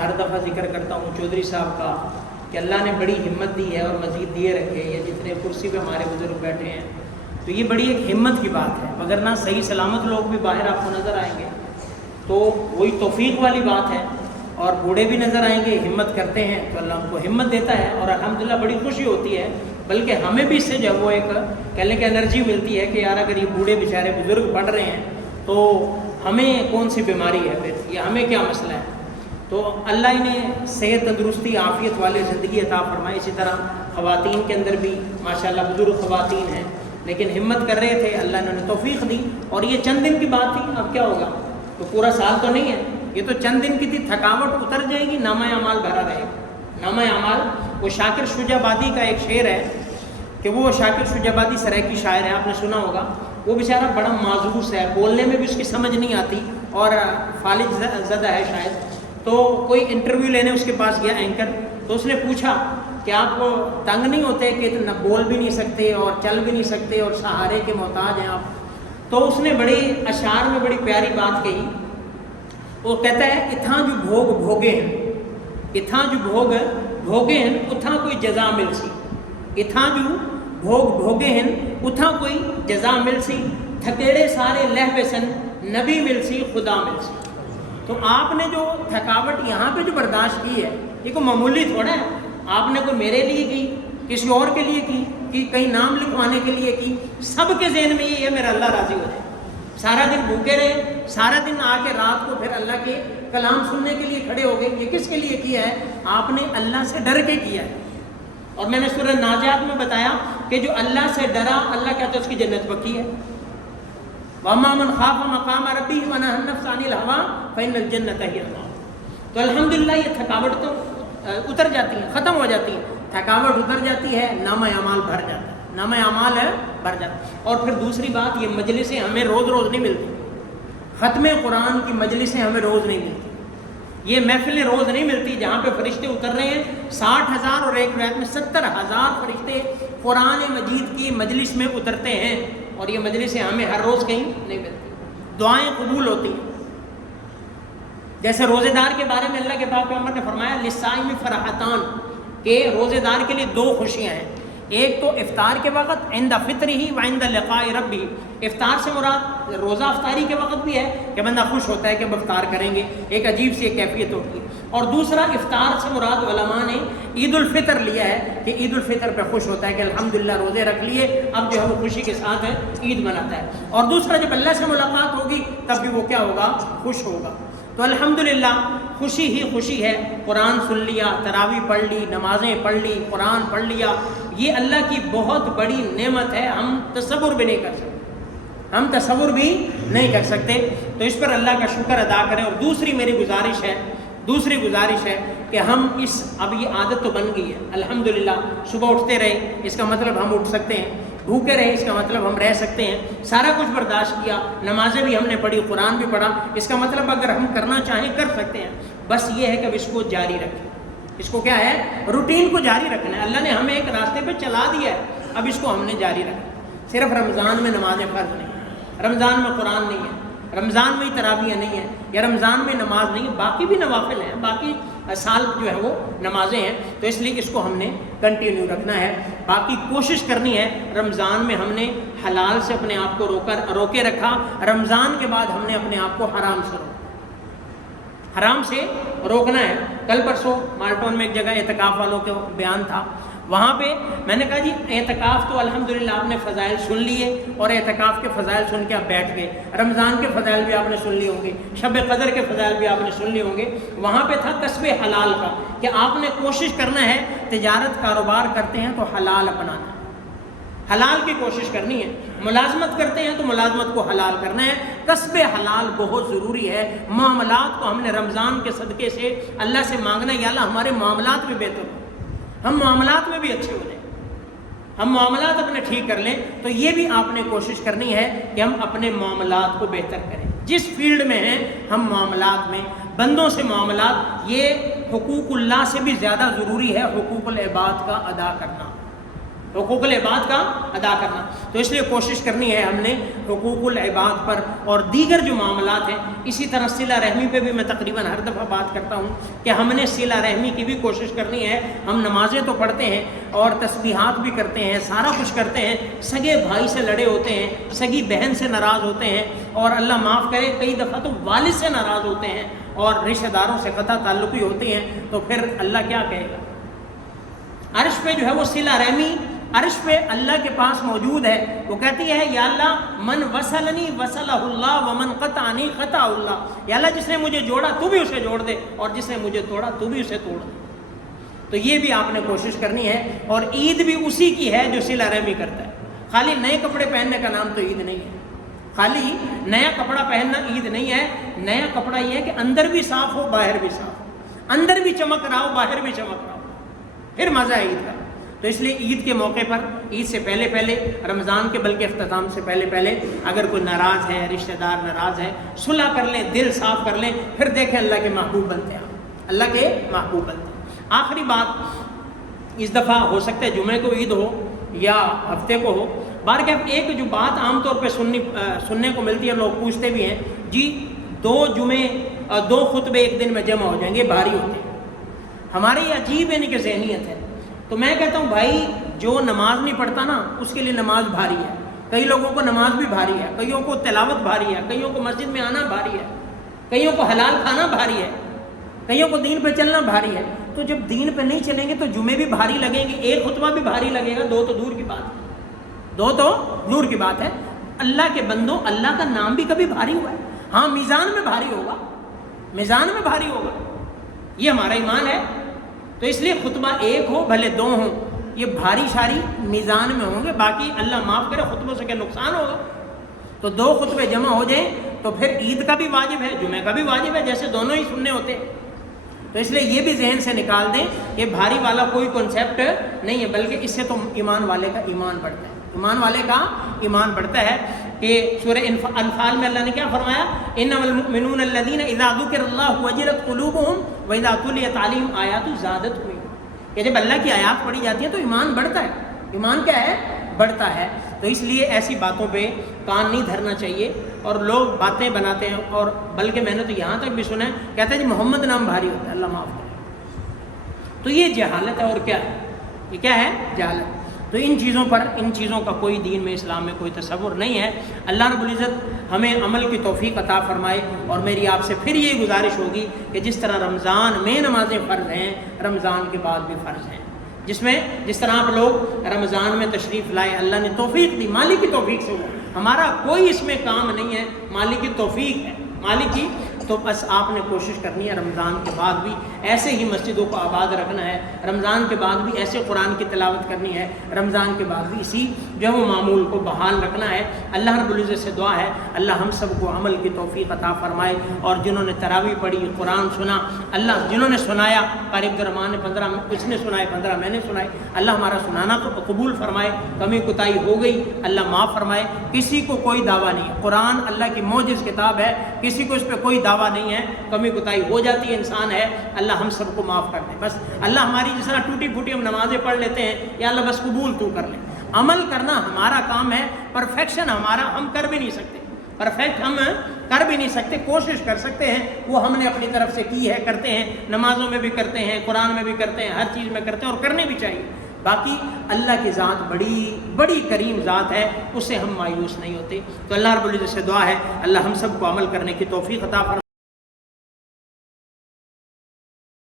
ہر دفعہ ذکر کرتا ہوں چودھری صاحب کا کہ اللہ نے بڑی ہمت دی ہے اور مزید دیے رکھے. یہ جتنے کرسی پہ ہمارے بزرگ بیٹھے ہیں تو یہ بڑی ایک ہمت کی بات ہے، مگر نہ صحیح سلامت لوگ بھی باہر آپ کو نظر آئیں گے تو وہی توفیق والی بات ہے، اور بوڑھے بھی نظر آئیں گے ہمت کرتے ہیں تو اللہ ان کو ہمت دیتا ہے اور الحمدللہ بڑی خوشی ہوتی ہے. بلکہ ہمیں بھی اس سے جو وہ ایک کہنے کی انرجی ملتی ہے کہ یار اگر یہ بوڑھے بیچارے بزرگ پڑھ رہے ہیں تو ہمیں کون سی بیماری ہے، پھر یہ ہمیں کیا مسئلہ ہے. تو اللہ انہیں صحت تندرستی عافیت والے زندگی عطا فرمائے. اسی طرح خواتین کے اندر بھی ماشاءاللہ بزرگ خواتین ہیں لیکن ہمت کر رہے تھے، اللہ نے انہیں توفیق دی. اور یہ چند دن کی بات تھی، اب کیا ہوگا، تو پورا سال تو نہیں ہے، یہ تو چند دن کی تھی. تھکاوٹ اتر جائے گی، نامہ اعمال بھرا رہے گا. نامہ اعمال، وہ شاکر شجابادی کا ایک شعر ہے کہ وہ شاکر شجابادی سرائکی شاعر ہے، آپ نے سنا ہوگا. وہ بیچارہ بڑا معذوس ہے، بولنے میں بھی اس کی سمجھ نہیں آتی اور فالج زدہ ہے شاید. تو کوئی انٹرویو لینے اس کے پاس گیا اینکر، تو اس نے پوچھا کہ آپ تنگ نہیں ہوتے کہ نہ بول بھی نہیں سکتے اور چل بھی نہیں سکتے اور سہارے کے محتاج ہیں آپ. تو اس نے بڑی اشعار میں بڑی پیاری بات کہی. وہ کہتا ہے اتھاں جو بھوگ بھوگے ہیں، اتھاں جو بھوگ بھوگے ہیں اتھاں کوئی جزا مل سی. اتھاں جو بھوگ بھوگے ہیں اتھاں کوئی جزا مل سی. تھکیڑے سارے لہوے سن نبی مل سی خدا مل سی. تو آپ نے جو تھکاوٹ یہاں پہ جو برداشت کی ہے یہ کوئی معمولی تھوڑا ہے. آپ نے کوئی میرے لیے کی، کسی اور کے لیے کی، کہ کہیں نام لکھوانے کے لیے کی. سب کے ذہن میں یہ ہے میرا اللہ راضی ہو جائے. سارا دن بھوکے رہے، سارا دن آ کے رات کو پھر اللہ کے کلام سننے کے لیے کھڑے ہو گئے. یہ کس کے لیے کیا ہے؟ آپ نے اللہ سے ڈر کے کیا ہے. اور میں نے سورہ نازعات میں بتایا کہ جو اللہ سے ڈرا، اللہ کہتا ہے اس کی جنت پکی ہے. وَأَمَّا مَنْ خَافَ مَقَامَ رَبِّهِ وَنَهَى النَّفْسَ عَنِ الْهَوَىٰ فَإِنَّ الْجَنَّةَ هِيَ الْمَأْوَىٰ. تو الحمدللہ یہ تھکاوٹ تو اتر جاتی ہے، ختم ہو جاتی ہے. تھکاوٹ اتر جاتی ہے، نامہ اعمال بھر جاتا ہے، نامہ اعمال ہے بھر جاتا ہے. اور پھر دوسری بات، یہ مجلسیں ہمیں روز روز نہیں ملتی. ختم قرآن کی مجلسیں ہمیں روز نہیں ملتی. یہ محفلیں روز نہیں ملتی جہاں پہ فرشتے اتر رہے ہیں 60,000 اور ایک روایت میں 70,000 فرشتے قرآن مجید کی مجلس میں اترتے ہیں. اور یہ مجلسیں ہمیں ہر روز کہیں نہیں ملتی. دعائیں قبول ہوتی ہیں. جیسے روزے دار کے بارے میں اللہ کے پاک پیغمبر نے فرمایا للصائم فرحتان، کہ روزے دار کے لیے 2 خوشیاں ہیں. ایک تو افطار کے وقت عند فطرہ و عند لقاء ربہ. افطار سے مراد روزہ افطاری کے وقت بھی ہے کہ بندہ خوش ہوتا ہے کہ اب افطار کریں گے، ایک عجیب سی ایک کیفیت ہوتی ہے. اور دوسرا افطار سے مراد علماء نے عید الفطر لیا ہے کہ عید الفطر پہ خوش ہوتا ہے کہ الحمدللہ روزے رکھ لیے، اب جو ہے وہ خوشی کے ساتھ ہے عید مناتا ہے. اور دوسرا جب اللہ سے ملاقات ہوگی تب بھی وہ کیا ہوگا؟ خوش ہوگا. تو الحمدللہ خوشی ہی خوشی ہے. قرآن سن لیا، تراویح پڑھ لی، نمازیں پڑھ لی، قرآن پڑھ لیا، یہ اللہ کی بہت بڑی نعمت ہے. ہم تصور بھی نہیں کر سکتے، ہم تصور بھی نہیں کر سکتے. تو اس پر اللہ کا شکر ادا کریں. اور دوسری میری گزارش ہے کہ ہم اب یہ عادت تو بن گئی ہے الحمدللہ. صبح اٹھتے رہے اس کا مطلب ہم اٹھ سکتے ہیں، بھوکے رہے اس کا مطلب ہم رہ سکتے ہیں. سارا کچھ برداشت کیا، نمازیں بھی ہم نے پڑھی، قرآن بھی پڑھا، اس کا مطلب اگر ہم کرنا چاہیں کر سکتے ہیں. بس یہ ہے کہ اب اس کو جاری رکھیں. اس کو کیا ہے؟ روٹین کو جاری رکھنا ہے. اللہ نے ہمیں ایک راستے پہ چلا دیا ہے، اب اس کو ہم نے جاری رکھنا. صرف رمضان میں نمازیں فرض نہیں ہیں، رمضان میں قرآن نہیں ہے، رمضان میں تراویح نہیں ہے، یا رمضان میں نماز نہیں ہے. باقی بھی نوافل ہیں، باقی سال جو ہے وہ نمازیں ہیں. تو اس لیے اس کو ہم نے کنٹینیو رکھنا ہے. باقی کوشش کرنی ہے. رمضان میں ہم نے حلال سے اپنے آپ کو روکے رکھا، رمضان کے بعد ہم نے اپنے آپ کو حرام سے روکنا ہے. کل پرسوں مالٹون میں ایک جگہ اعتکاف والوں کے بیان تھا، وہاں پہ میں نے کہا جی اعتکاف تو الحمدللہ آپ نے فضائل سن لیے اور اعتکاف کے فضائل سن کے آپ بیٹھ گئے. رمضان کے فضائل بھی آپ نے سن لیے ہوں گے، شب قدر کے فضائل بھی آپ نے سن لیے ہوں گے. وہاں پہ تھا کسب حلال کا، کہ آپ نے کوشش کرنا ہے تجارت کاروبار کرتے ہیں تو حلال اپنانا ہے، حلال کی کوشش کرنی ہے. ملازمت کرتے ہیں تو ملازمت کو حلال کرنا ہے. کسب حلال بہت ضروری ہے. معاملات کو ہم نے رمضان کے صدقے سے اللہ سے مانگنا ہے، یا اللہ ہمارے معاملات میں بہتر ہو، ہم معاملات میں بھی اچھے ہو جائیں، ہم معاملات اپنے ٹھیک کر لیں. تو یہ بھی آپ نے کوشش کرنی ہے کہ ہم اپنے معاملات کو بہتر کریں. جس فیلڈ میں ہیں ہم معاملات میں، بندوں سے معاملات، یہ حقوق اللہ سے بھی زیادہ ضروری ہے حقوق العباد کا ادا کرنا. حقوق العباد کا ادا کرنا. تو اس لیے کوشش کرنی ہے ہم نے حقوق العباد پر اور دیگر جو معاملات ہیں. اسی طرح صلہ رحمی پہ بھی میں تقریباً ہر دفعہ بات کرتا ہوں کہ ہم نے صلہ رحمی کی بھی کوشش کرنی ہے. ہم نمازیں تو پڑھتے ہیں اور تسبیحات بھی کرتے ہیں, سارا کچھ کرتے ہیں, سگے بھائی سے لڑے ہوتے ہیں, سگی بہن سے ناراض ہوتے ہیں, اور اللہ معاف کرے کئی دفعہ تو والد سے ناراض ہوتے ہیں, اور رشتہ داروں سے قطع تعلقی ہوتے ہیں. تو پھر اللہ کیا کہے گا؟ عرش پہ جو ہے وہ صلہ رحمی عرش پہ اللہ کے پاس موجود ہے. وہ کہتی ہے یا اللہ من وصلنی وصلہ اللہ ومن قطعنی قطع اللہ. یا اللہ جس نے مجھے جوڑا تو بھی اسے جوڑ دے, اور جس نے مجھے توڑا تو بھی اسے توڑ دے. تو یہ بھی آپ نے کوشش کرنی ہے. اور عید بھی اسی کی ہے جو صلہ رحمی کرتا ہے. خالی نئے کپڑے پہننے کا نام تو عید نہیں ہے. خالی نیا کپڑا پہننا عید نہیں ہے. نیا کپڑا یہ ہے کہ اندر بھی صاف ہو باہر بھی صاف ہو, اندر بھی چمک رہا ہو باہر بھی چمک رہا ہو, پھر مزہ ہے عید کا. تو اس لیے عید کے موقع پر, عید سے پہلے پہلے, رمضان کے بلکہ اختتام سے پہلے پہلے اگر کوئی ناراض ہے, رشتہ دار ناراض ہے, صلح کر لیں, دل صاف کر لیں, پھر دیکھیں اللہ کے محبوب بنتے ہیں, اللہ کے محبوب بنتے ہیں. آخری بات, اس دفعہ ہو سکتا ہے جمعے کو عید ہو یا ہفتے کو ہو. بہرکیف ایک جو بات عام طور پہ سننے کو ملتی ہے, لوگ پوچھتے بھی ہیں جی 2 جمعے 2 خطبے ایک دن میں جمع ہو جائیں گے, بھاری ہوتے ہیں. ہماری یہ عجیب یعنی کہ ذہنیت ہے. تو میں کہتا ہوں بھائی جو نماز نہیں پڑھتا نا اس کے لیے نماز بھاری ہے. کئی لوگوں کو نماز بھی بھاری ہے, کئیوں کو تلاوت بھاری ہے, کئیوں کو مسجد میں آنا بھاری ہے, کئیوں کو حلال کھانا بھاری ہے, کئیوں کو دین پہ چلنا بھاری ہے. تو جب دین پہ نہیں چلیں گے تو جمعے بھی بھاری لگیں گے, ایک خطبہ بھی بھاری لگے گا, 2 تو دور کی بات ہے, 2 تو دور کی بات ہے. اللہ کے بندوں, اللہ کا نام بھی کبھی بھاری ہوا ہے؟ ہاں میزان میں بھاری ہوگا, میزان میں بھاری ہوگا, یہ ہمارا ایمان ہے. تو اس لیے خطبہ ایک ہو بھلے 2 ہوں, یہ بھاری شاری میزان میں ہوں گے. باقی اللہ معاف کرے خطبوں سے کیا نقصان ہوگا. تو 2 خطبے جمع ہو جائیں تو پھر عید کا بھی واجب ہے, جمعے کا بھی واجب ہے, جیسے دونوں ہی سننے ہوتے ہیں. تو اس لیے یہ بھی ذہن سے نکال دیں, یہ بھاری والا کوئی کنسیپٹ نہیں ہے, بلکہ اس سے تو ایمان والے کا ایمان بڑھتا ہے, ایمان والے کا ایمان بڑھتا ہے. کہ سورہ انفال میں اللہ نے کیا فرمایا, انما المؤمنون الذین اذا ذکر اللہ وجلت قلوبهم واذا تلیت علیہم آیات زادتہم. کہ جب اللہ کی آیات پڑھی جاتی ہیں تو ایمان بڑھتا ہے. ایمان کیا ہے؟ بڑھتا ہے. تو اس لیے ایسی باتوں پہ کان نہیں دھرنا چاہیے. اور لوگ باتیں بناتے ہیں, اور بلکہ میں نے تو یہاں تک بھی سنا ہے, کہتے ہیں جی محمد نام بھاری ہوتا ہے, اللہ معاف کرے. تو یہ جہالت ہے. اور کیا ہے؟ یہ کیا ہے؟ جہالت. تو ان چیزوں کا کوئی دین میں, اسلام میں کوئی تصور نہیں ہے. اللہ رب العزت ہمیں عمل کی توفیق عطا فرمائے. اور میری آپ سے پھر یہ گزارش ہوگی کہ جس طرح رمضان میں نمازیں فرض ہیں, رمضان کے بعد بھی فرض ہیں. جس طرح آپ لوگ رمضان میں تشریف لائے, اللہ نے توفیق دی, مالک کی توفیق سے ہوا, ہمارا کوئی اس میں کام نہیں ہے, مالک کی توفیق ہے, مالک کی. تو بس آپ نے کوشش کرنی ہے رمضان کے بعد بھی ایسے ہی مسجدوں کو آباد رکھنا ہے, رمضان کے بعد بھی ایسے قرآن کی تلاوت کرنی ہے, رمضان کے بعد بھی اسی جو ہے وہ معمول کو بحال رکھنا ہے. اللہ رب العزت سے دعا ہے اللہ ہم سب کو عمل کی توفیق عطا فرمائے. اور جنہوں نے تراویح پڑھی, قرآن سنا, اللہ جنہوں نے سنایا, قاری عبدالرحمٰن نے 15, اس نے سنائے 15, میں نے سنائے, اللہ ہمارا سنانا کو قبول فرمائے. کمی کوتاہی ہو گئی اللہ معاف فرمائے. کسی کو کوئی دعویٰ نہیں, قرآن اللہ کی معجز کتاب ہے, کسی کو اس پہ کوئی دعویٰ نہیں ہے. کمی کوتاہی ہو جاتی ہے, انسان ہے, اللہ ہم سب کو معاف کر دے. بس اللہ ہماری جس طرح ٹوٹی پھوٹی ہم نمازیں پڑھ لیتے ہیں, یا اللہ بس قبول تو کر لے. عمل کرنا ہمارا کام ہے, پرفیکشن ہمارا ہم کر بھی نہیں سکتے, پرفیکٹ ہم کر بھی نہیں سکتے, کوشش کر سکتے ہیں, وہ ہم نے اپنی طرف سے کی ہے, کرتے ہیں, نمازوں میں بھی کرتے ہیں, قرآن میں بھی کرتے ہیں, ہر چیز میں کرتے ہیں, اور کرنے بھی چاہیے. باقی اللہ کی ذات بڑی بڑی کریم ذات ہے, اس سے ہم مایوس نہیں ہوتے. تو اللہ رب العزت سے دعا ہے اللہ ہم سب کو عمل کرنے کی توفیق عطا فرمائے.